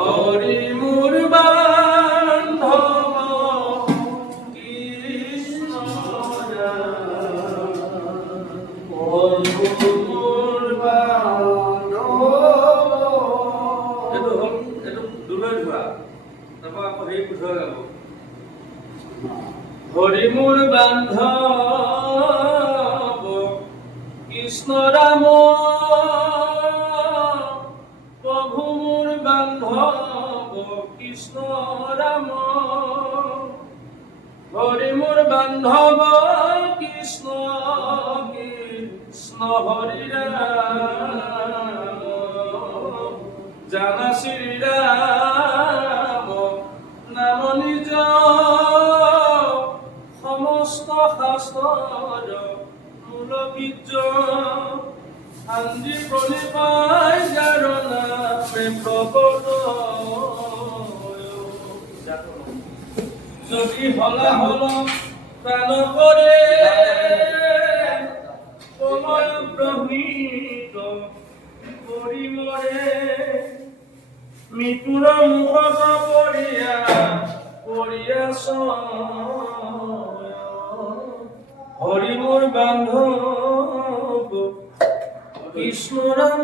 হৰি মোৰ বান্ধব কৃষ্ণ প্ৰভু মোৰ বান্ধব। এইটো দুলৈ ধোৱা, তাৰপৰা আকৌ হেৰি শুদ্ধ গাব। হৰি মোৰ বান্ধব কৃষ্ণ ৰাম, প্ৰভু মোৰ বান্ধব কৃষ্ণ ৰাম। হৰি মোৰ বান্ধব কৃষ্ণ কৃষ্ণ হৰি ৰাম, জানা শ্ৰী ৰাম নাম নিজ সমস্ত শাস্ত্ৰৰ মূল বীৰ্য, আঞ্জি প্ৰণিপায় যাৰ নামে প্ৰকট। যদি হলা হল প্ৰাণ কৰে প্ৰলয় ব্ৰহ্মিত কৰি মৰে, মৃত্যুৰ মুখত পৰিয়া হৰি মোৰ বান্ধব কৃষ্ণ ৰাম।